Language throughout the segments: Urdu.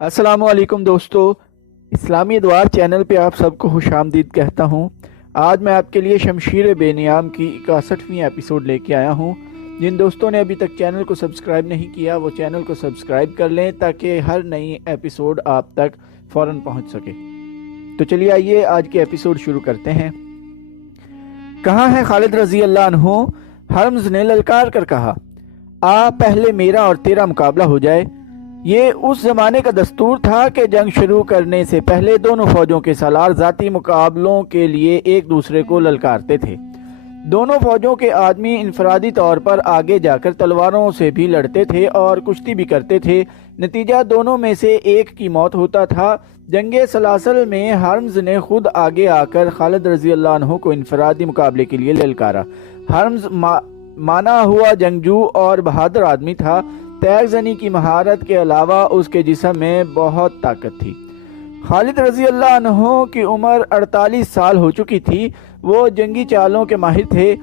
السلام علیکم دوستو، اسلامی ادوار چینل پہ آپ سب کو خوش آمدید کہتا ہوں۔ آج میں آپ کے لیے شمشیر بے نیام کی 61ویں ایپیسوڈ لے کے آیا ہوں۔ جن دوستوں نے ابھی تک چینل کو سبسکرائب نہیں کیا وہ چینل کو سبسکرائب کر لیں تاکہ ہر نئی ایپیسوڈ آپ تک فوراً پہنچ سکے۔ تو چلیے آئیے آج کے ایپیسوڈ شروع کرتے ہیں۔ کہاں ہے خالد رضی اللہ عنہ؟ ہرمز نے للکار کر کہا، آ پہلے میرا اور تیرا مقابلہ ہو جائے۔ یہ اس زمانے کا دستور تھا کہ جنگ شروع کرنے سے پہلے دونوں فوجوں کے سالار ذاتی مقابلوں کے لیے ایک دوسرے کو للکارتے تھے۔ دونوں فوجوں کے آدمی انفرادی طور پر آگے جا کر تلواروں سے بھی لڑتے تھے اور کشتی بھی کرتے تھے۔ نتیجہ دونوں میں سے ایک کی موت ہوتا تھا۔ جنگ سلاسل میں ہرمز نے خود آگے آ کر خالد رضی اللہ عنہ کو انفرادی مقابلے کے لیے للکارا۔ ہرمز مانا ہوا جنگجو اور بہادر آدمی تھا۔ تیر زنی کی مہارت کے علاوہ اس کے جسم میں بہت طاقت تھی۔ خالد رضی اللہ عنہ کی عمر 48 سال ہو چکی تھی۔ وہ جنگی چالوں کے ماہر تھے۔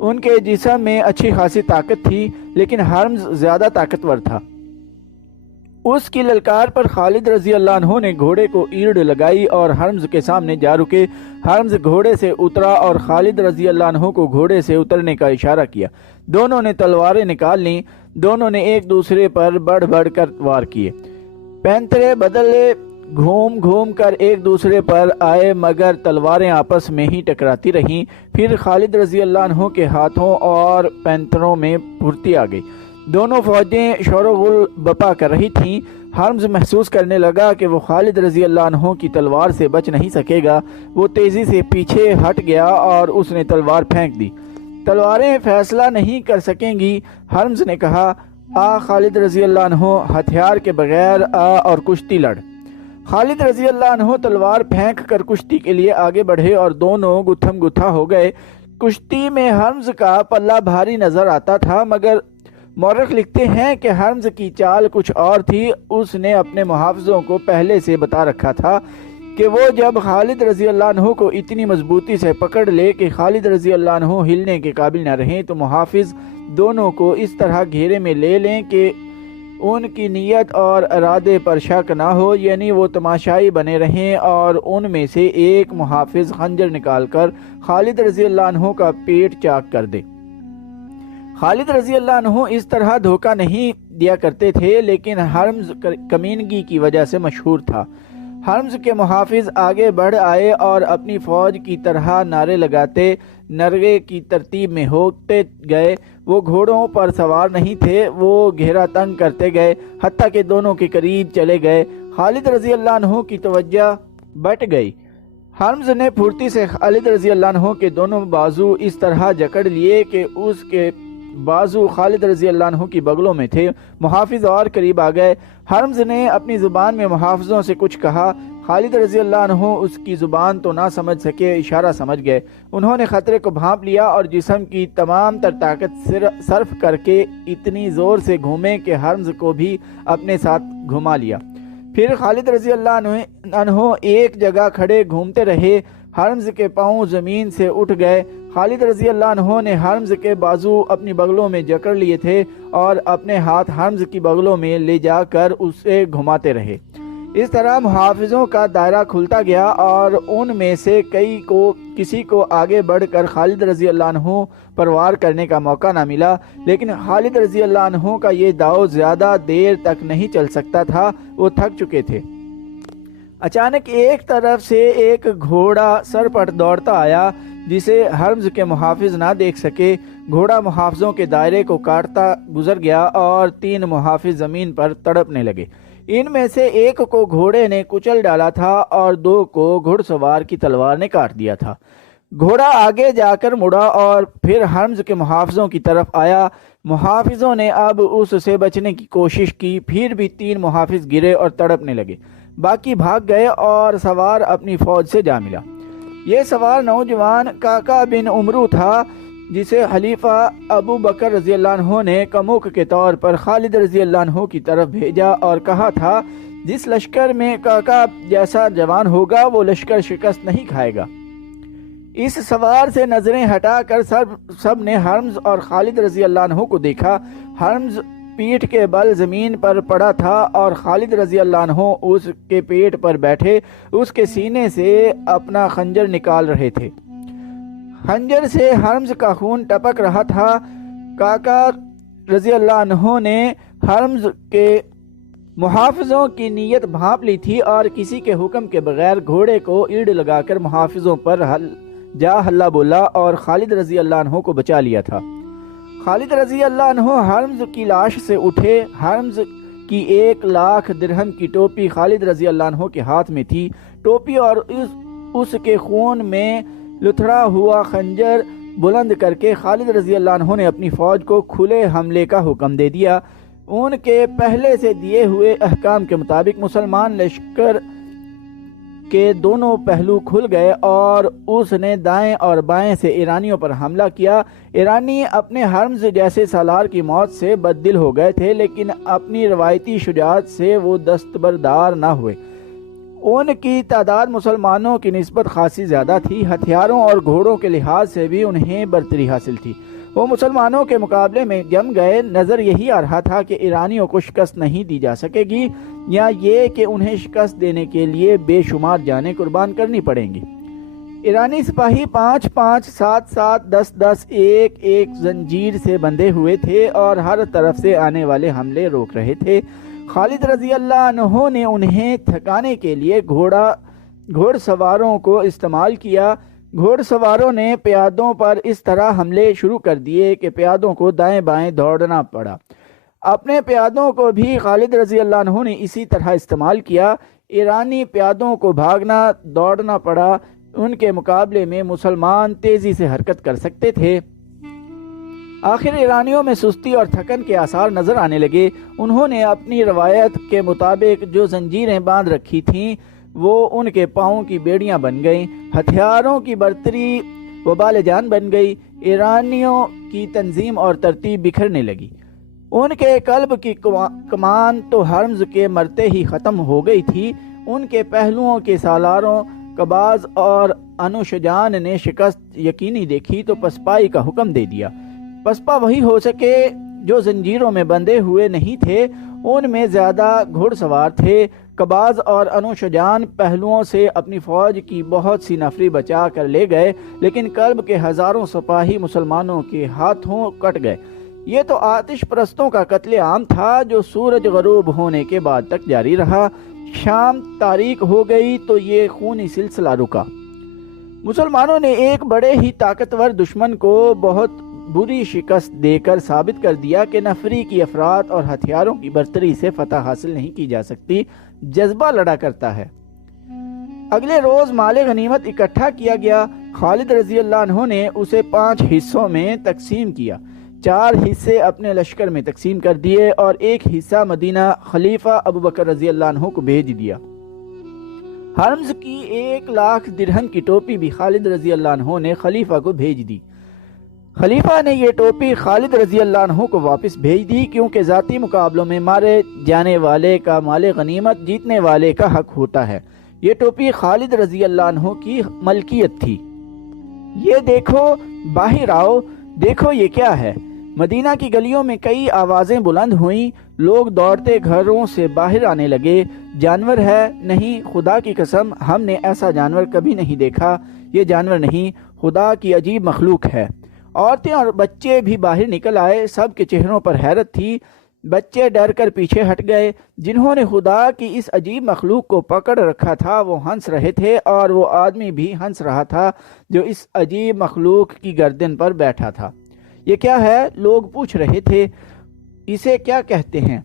ان کے جسم میں اچھی خاصی طاقت تھی، لیکن ہرمز زیادہ طاقتور تھا۔ اس کی للکار پر خالد رضی اللہ عنہ نے گھوڑے کو ایڑ لگائی اور ہرمز کے سامنے جا رکے۔ ہرمز گھوڑے سے اترا اور خالد رضی اللہ عنہ کو گھوڑے سے اترنے کا اشارہ کیا۔ دونوں نے تلواریں نکال لیں۔ دونوں نے ایک دوسرے پر بڑھ بڑھ کر وار کیے۔ پینترے بدلے گھوم گھوم کر ایک دوسرے پر آئے، مگر تلواریں آپس میں ہی ٹکراتی رہیں۔ پھر خالد رضی اللہ عنہ کے ہاتھوں اور پینتروں میں پھرتی آ گئی۔ دونوں فوجیں شور و غل بپا کر رہی تھیں۔ ہرمز محسوس کرنے لگا کہ وہ خالد رضی اللہ عنہ کی تلوار سے بچ نہیں سکے گا۔ وہ تیزی سے پیچھے ہٹ گیا اور اس نے تلوار پھینک دی۔ تلواریں فیصلہ نہیں کر سکیں گی، ہرمز نے کہا۔ آ خالد رضی اللہ عنہ، ہتھیار کے بغیر آ اور کشتی لڑ۔ خالد رضی اللہ عنہ تلوار پھینک کر کشتی کے لیے آگے بڑھے اور دونوں گتھم گتھا ہو گئے۔ کشتی میں ہرمز کا پلہ بھاری نظر آتا تھا، مگر مورخ لکھتے ہیں کہ ہرمز کی چال کچھ اور تھی۔ اس نے اپنے محافظوں کو پہلے سے بتا رکھا تھا کہ وہ جب خالد رضی اللہ عنہ کو اتنی مضبوطی سے پکڑ لے کہ خالد رضی اللہ عنہ ہلنے کے قابل نہ رہیں تو محافظ دونوں کو اس طرح گھیرے میں لے لیں کہ ان کی نیت اور ارادے پر شک نہ ہو، یعنی وہ تماشائی بنے رہیں، اور ان میں سے ایک محافظ خنجر نکال کر خالد رضی اللہ عنہ کا پیٹ چاک کر دے۔ خالد رضی اللہ عنہ اس طرح دھوکہ نہیں دیا کرتے تھے، لیکن ہرمز کمینگی کی وجہ سے مشہور تھا۔ ہرمز کے محافظ آگے بڑھ آئے اور اپنی فوج کی طرح نعرے لگاتے نرغے کی ترتیب میں ہوتے گئے۔ وہ گھوڑوں پر سوار نہیں تھے، وہ گھیرا تنگ کرتے گئے، حتیٰ کہ دونوں کے قریب چلے گئے۔ خالد رضی اللہ عنہ کی توجہ بٹ گئی۔ ہرمز نے پھرتی سے خالد رضی اللہ عنہ کے دونوں بازو اس طرح جکڑ لیے کہ اس کے بازو خالد رضی اللہ عنہ کی بغلوں میں تھے۔ محافظ اور قریب آ گئے۔ ہرمز نے اپنی زبان میں محافظوں سے کچھ کہا۔ خالد رضی اللہ عنہ اس کی زبان تو نہ سمجھ سکے، اشارہ سمجھ گئے۔ انہوں نے خطرے کو بھانپ لیا اور جسم کی تمام تر طاقت صرف کر کے اتنی زور سے گھومے کہ ہرمز کو بھی اپنے ساتھ گھما لیا۔ پھر خالد رضی اللہ عنہ ایک جگہ کھڑے گھومتے رہے۔ ہرمز کے پاؤں زمین سے اٹھ گئے۔ خالد رضی اللہ عنہ نے ہرمز کے بازو اپنی بغلوں میں جکڑ لیے تھے اور اپنے ہاتھ ہرمز کی بغلوں میں لے جا کر اسے گھماتے رہے۔ اس طرح محافظوں کا دائرہ کھلتا گیا اور ان میں سے کسی کو آگے بڑھ کر خالد رضی اللہ عنہ پر وار کرنے کا موقع نہ ملا، لیکن خالد رضی اللہ عنہ کا یہ داؤ زیادہ دیر تک نہیں چل سکتا تھا۔ وہ تھک چکے تھے۔ اچانک ایک طرف سے ایک گھوڑا سر پر دوڑتا آیا جسے ہرمز کے محافظ نہ دیکھ سکے۔ گھوڑا محافظوں کے دائرے کو کاٹتا گزر گیا اور 3 محافظ زمین پر تڑپنے لگے۔ ان میں سے ایک کو گھوڑے نے کچل ڈالا تھا اور 2 کو گھڑ سوار کی تلوار نے کاٹ دیا تھا۔ گھوڑا آگے جا کر مڑا اور پھر ہرمز کے محافظوں کی طرف آیا۔ محافظوں نے اب اس سے بچنے کی کوشش کی، پھر بھی 3 محافظ گرے اور تڑپنے لگے۔ باقی بھاگ گئے اور سوار اپنی فوج سے جا ملا۔ یہ سوار نوجوان کاکا بن عمرو تھا، جسے خلیفہ ابو بکر رضی اللہ عنہ نے کموک کے طور پر خالد رضی اللہ عنہ کی طرف بھیجا اور کہا تھا، جس لشکر میں کاکا جیسا جوان ہوگا وہ لشکر شکست نہیں کھائے گا۔ اس سوار سے نظریں ہٹا کر سب نے ہرمز اور خالد رضی اللہ عنہ کو دیکھا۔ ہرمز پیٹھ کے بل زمین پر پڑا تھا اور خالد رضی اللہ عنہ اس کے پیٹ پر بیٹھے اس کے سینے سے اپنا خنجر نکال رہے تھے۔ خنجر سے حرمز کا خون ٹپک رہا تھا۔ کاکا رضی اللہ عنہ نے حرمز کے محافظوں کی نیت بھانپ لی تھی اور کسی کے حکم کے بغیر گھوڑے کو ایڑ لگا کر محافظوں پر ہلہ بولا اور خالد رضی اللہ عنہ کو بچا لیا تھا۔ خالد رضی اللہ عنہ حرمز کی لاش سے اٹھے۔ حرمز کی 1,00,000 درہم کی ٹوپی خالد رضی اللہ عنہ کے ہاتھ میں تھی۔ ٹوپی اور اس کے خون میں لتھڑا ہوا خنجر بلند کر کے خالد رضی اللہ عنہ نے اپنی فوج کو کھلے حملے کا حکم دے دیا۔ ان کے پہلے سے دیے ہوئے احکام کے مطابق مسلمان لشکر کے دونوں پہلو کھل گئے اور اس نے دائیں اور بائیں سے ایرانیوں پر حملہ کیا۔ ایرانی اپنے حرمز جیسے سالار کی موت سے بددل ہو گئے تھے، لیکن اپنی روایتی شجاعت سے وہ دستبردار نہ ہوئے۔ ان کی تعداد مسلمانوں کی نسبت خاصی زیادہ تھی، ہتھیاروں اور گھوڑوں کے لحاظ سے بھی انہیں برتری حاصل تھی۔ وہ مسلمانوں کے مقابلے میں جم گئے۔ نظر یہی آ رہا تھا کہ ایرانیوں کو شکست نہیں دی جا سکے گی، یا یہ کہ انہیں شکست دینے کے لیے بے شمار جانیں قربان کرنی پڑیں گی۔ ایرانی سپاہی 5-5، 7-7، 10-10 ایک زنجیر سے بندھے ہوئے تھے اور ہر طرف سے آنے والے حملے روک رہے تھے۔ خالد رضی اللہ عنہ نے انہیں تھکانے کے لیے گھوڑ سواروں کو استعمال کیا۔ گھوڑ سواروں نے پیادوں پر اس طرح حملے شروع کر دیے کہ پیادوں کو دائیں بائیں دوڑنا پڑا۔ اپنے پیادوں کو بھی خالد رضی اللہ عنہ نے اسی طرح استعمال کیا۔ ایرانی پیادوں کو بھاگنا دوڑنا پڑا۔ ان کے مقابلے میں مسلمان تیزی سے حرکت کر سکتے تھے۔ آخر ایرانیوں میں سستی اور تھکن کے آثار نظر آنے لگے۔ انہوں نے اپنی روایت کے مطابق جو زنجیریں باندھ رکھی تھیں وہ ان کے پاؤں کی بیڑیاں بن گئیں۔ ہتھیاروں کی برتری وبال جان بن گئی۔ ایرانیوں کی تنظیم اور ترتیب بکھرنے لگی۔ ان کے قلب کی کمان تو حرمز کے مرتے ہی ختم ہو گئی تھی۔ ان کے پہلوؤں کے سالاروں قباز اور انوشجان نے شکست یقینی دیکھی تو پسپائی کا حکم دے دیا۔ پسپا وہی ہو سکے جو زنجیروں میں بندھے ہوئے نہیں تھے۔ ان میں زیادہ گھوڑ سوار تھے۔ قباز اور انوشجان پہلوؤں سے اپنی فوج کی بہت سی نفری بچا کر لے گئے، لیکن قلب کے ہزاروں سپاہی مسلمانوں کے ہاتھوں کٹ گئے۔ یہ تو آتش پرستوں کا قتل عام تھا جو سورج غروب ہونے کے بعد تک جاری رہا۔ شام تاریک ہو گئی تو یہ خونی سلسلہ رکا۔ مسلمانوں نے ایک بڑے ہی طاقتور دشمن کو بہت بری شکست دے کر ثابت کر دیا کہ نفری کی افراد اور ہتھیاروں کی برتری سے فتح حاصل نہیں کی جا سکتی، جذبہ لڑا کرتا ہے۔ اگلے روز مال غنیمت اکٹھا کیا گیا۔ خالد رضی اللہ عنہ نے اسے 5 حصوں میں تقسیم کیا۔ 4 حصے اپنے لشکر میں تقسیم کر دیے اور ایک حصہ مدینہ خلیفہ ابوبکر رضی اللہ عنہ کو بھیج دیا۔ حرمز کی 1,00,000 درہم کی ٹوپی بھی خالد رضی اللہ عنہ نے خلیفہ کو بھیج دی۔ خلیفہ نے یہ ٹوپی خالد رضی اللہ عنہ کو واپس بھیج دی، کیونکہ ذاتی مقابلوں میں مارے جانے والے کا مال غنیمت جیتنے والے کا حق ہوتا ہے۔ یہ ٹوپی خالد رضی اللہ عنہ کی ملکیت تھی۔ یہ دیکھو، باہر آؤ، دیکھو یہ کیا ہے۔ مدینہ کی گلیوں میں کئی آوازیں بلند ہوئیں۔ لوگ دوڑتے گھروں سے باہر آنے لگے۔ جانور ہے؟ نہیں، خدا کی قسم ہم نے ایسا جانور کبھی نہیں دیکھا۔ یہ جانور نہیں، خدا کی عجیب مخلوق ہے۔ عورتیں اور بچے بھی باہر نکل آئے۔ سب کے چہروں پر حیرت تھی۔ بچے ڈر کر پیچھے ہٹ گئے۔ جنہوں نے خدا کی اس عجیب مخلوق کو پکڑ رکھا تھا وہ ہنس رہے تھے، اور وہ آدمی بھی ہنس رہا تھا جو اس عجیب مخلوق کی گردن پر بیٹھا تھا۔ یہ کیا ہے؟ لوگ پوچھ رہے تھے۔ اسے کیا کہتے ہیں؟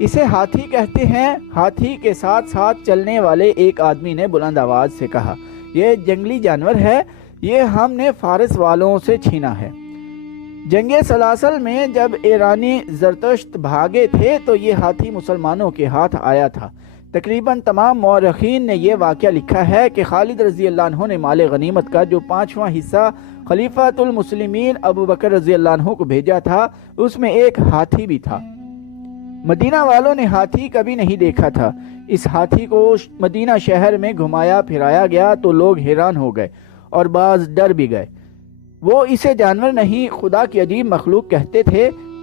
اسے ہاتھی کہتے ہیں۔ ہاتھی کے ساتھ ساتھ چلنے والے ایک آدمی نے بلند آواز سے کہا، یہ جنگلی جانور ہے، یہ ہم نے فارس والوں سے چھینا ہے۔ جنگ سلاسل میں جب ایرانی زرتشت بھاگے تھے تو یہ ہاتھی مسلمانوں کے ہاتھ آیا تھا۔ تقریباً تمام مورخین نے یہ واقعہ لکھا ہے کہ خالد رضی اللہ عنہ نے مال غنیمت کا جو 5واں حصہ خلیفۃ المسلمین ابوبکر رضی اللہ عنہ کو بھیجا تھا اس میں ایک ہاتھی بھی تھا۔ مدینہ والوں نے ہاتھی کبھی نہیں دیکھا تھا۔ اس ہاتھی کو مدینہ شہر میں گھمایا پھرایا گیا تو لوگ حیران ہو گئے اور بعض ڈر بھی گئے۔ وہ اسے جانور نہیں، خدا کی عجیب مخلوق کہتے تھے۔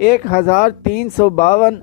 1352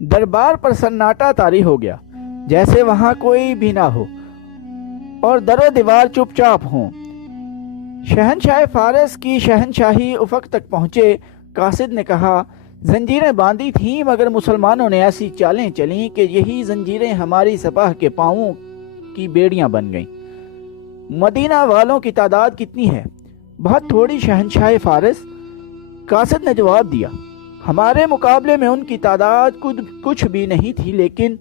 دربار پر سناٹا طاری ہو گیا، جیسے وہاں کوئی بھی نہ ہو اور در و دیوار چپ چاپ ہوں۔ شہنشاہ فارس کی شہنشاہی افق تک پہنچے۔ قاصد نے کہا، زنجیریں باندھی تھیں مگر مسلمانوں نے ایسی چالیں چلیں کہ یہی زنجیریں ہماری سپاہ کے پاؤں کی بیڑیاں بن گئیں۔ مدینہ والوں کی تعداد کتنی ہے؟ بہت تھوڑی شہنشاہ فارس، قاصد نے جواب دیا۔ ہمارے مقابلے میں ان کی تعداد کچھ بھی نہیں تھی، لیکن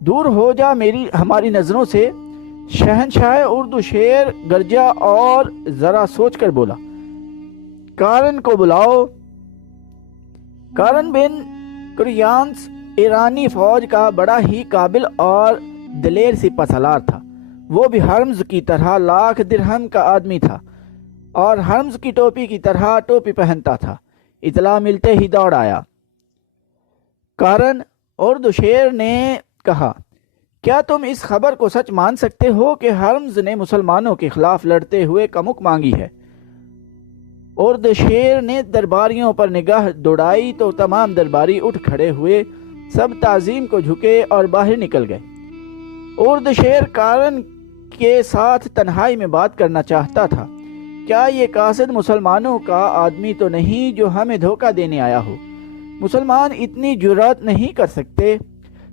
دور ہو جا ہماری نظروں سے۔ شہنشاہ اردو شیر گرجا اور ذرا سوچ کر بولا، کارن کو بلاؤ۔ کارن بن کریانس ایرانی فوج کا بڑا ہی قابل اور دلیر سپہ سالار تھا۔ وہ بھی ہرمز کی طرح لاکھ درہم کا آدمی تھا اور ہرمز کی ٹوپی کی طرح ٹوپی پہنتا تھا۔ اطلاع ملتے ہی دوڑ آیا۔ کارن اردو شیر نے کہا، کیا تم اس خبر کو سچ مان سکتے ہو کہ ہرمز نے مسلمانوں کے خلاف لڑتے ہوئے کمک مانگی ہے؟ اردو شیر نے درباریوں پر نگاہ دوڑائی تو تمام درباری اٹھ کھڑے ہوئے، سب تعظیم کو جھکے اور باہر نکل گئے۔ اردو شیر کارن کے ساتھ تنہائی میں بات کرنا چاہتا تھا۔ کیا یہ قاصد مسلمانوں کا آدمی تو نہیں جو ہمیں دھوکہ دینے آیا ہو؟ مسلمان اتنی جرأت نہیں کر سکتے۔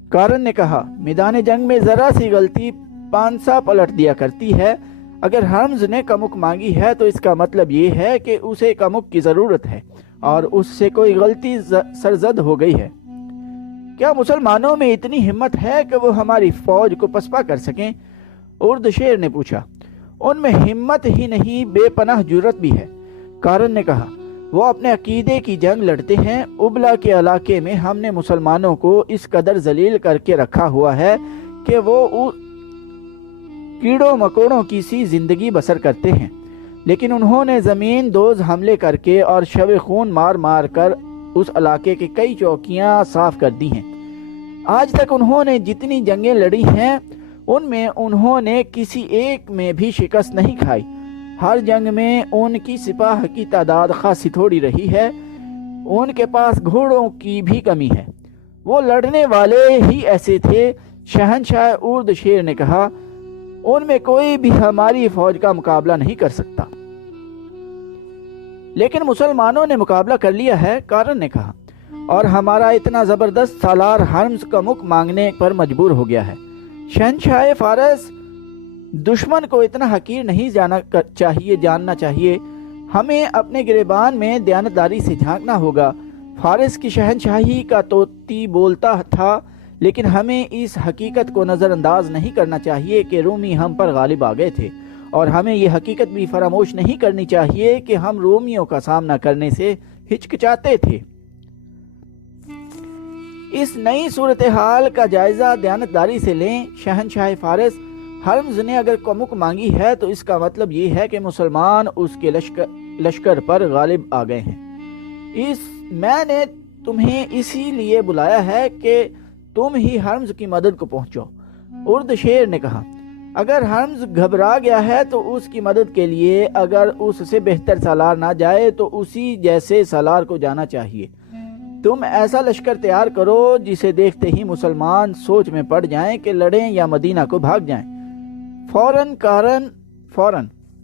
کارن نے کہا، میدان جنگ میں ذرا سی غلطی پانسا پلٹ دیا کرتی ہے۔ اگر ہرمز نے کمک مانگی ہے تو اس کا مطلب یہ ہے کہ اسے کمک کی ضرورت ہے اور اس سے کوئی غلطی سرزد ہو گئی ہے۔ کیا مسلمانوں میں اتنی ہمت ہے کہ وہ ہماری فوج کو پسپا کر سکیں؟ اردو شیر نے پوچھا۔ ان میں ہمت ہی نہیں، بے پناہ جرأت بھی ہے۔ کارن نے کہا، وہ اپنے عقیدے کی جنگ لڑتے ہیں۔ ابلا کے علاقے میں ہم نے مسلمانوں کو اس قدر ذلیل کر کے رکھا ہوا ہے کہ وہ کیڑوں مکوڑوں کی سی زندگی بسر کرتے ہیں، لیکن انہوں نے زمین دوز حملے کر کے اور شب خون مار مار کر اس علاقے کے کئی چوکیاں صاف کر دی ہیں۔ آج تک انہوں نے جتنی جنگیں لڑی ہیں ان میں انہوں نے کسی ایک میں بھی شکست نہیں کھائی۔ ہر جنگ میں ان کی سپاہ کی تعداد خاصی تھوڑی رہی ہے۔ ان کے پاس گھوڑوں کی بھی کمی ہے۔ وہ لڑنے والے ہی ایسے تھے۔ شہنشاہ اردو شیر نے کہا، ان میں کوئی بھی ہماری فوج کا مقابلہ نہیں کر سکتا۔ لیکن مسلمانوں نے مقابلہ کر لیا ہے، کارن نے کہا، اور ہمارا اتنا زبردست سالار ہرمز کا مک مانگنے پر مجبور ہو گیا ہے۔ شہنشاہ فارس، دشمن کو اتنا حقیر نہیں جاننا چاہیے۔ ہمیں اپنے گریبان میں دیانتداری سے جھانکنا ہوگا۔ فارس کی شہنشاہی کا توتی بولتا تھا، لیکن ہمیں اس حقیقت کو نظر انداز نہیں کرنا چاہیے کہ رومی ہم پر غالب آ گئے تھے، اور ہمیں یہ حقیقت بھی فراموش نہیں کرنی چاہیے کہ ہم رومیوں کا سامنا کرنے سے ہچکچاتے تھے۔ اس نئی صورتحال کا جائزہ دیانتداری سے لیں۔ شہنشاہ فارس، ہرمز نے اگر کمک مانگی ہے تو اس کا مطلب یہ ہے کہ مسلمان اس کے لشکر پر غالب آ گئے ہیں۔ میں نے تمہیں اسی لیے بلایا ہے کہ تم ہی ہرمز کی مدد کو پہنچو۔ اردو شیر نے کہا، اگر ہرمز گھبرا گیا ہے تو اس کی مدد کے لیے اگر اس سے بہتر سالار نہ جائے تو اسی جیسے سالار کو جانا چاہیے۔ تم ایسا لشکر تیار کرو جسے دیکھتے ہی مسلمان سوچ میں پڑ جائیں کہ لڑیں یا مدینہ کو بھاگ جائیں۔ فوراً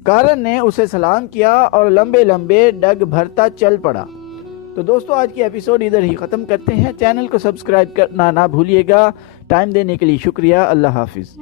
کارن نے اسے سلام کیا اور لمبے لمبے ڈگ بھرتا چل پڑا۔ تو دوستو، آج کی ایپیسوڈ ادھر ہی ختم کرتے ہیں۔ چینل کو سبسکرائب کرنا نہ بھولیے گا۔ ٹائم دینے کے لیے شکریہ۔ اللہ حافظ۔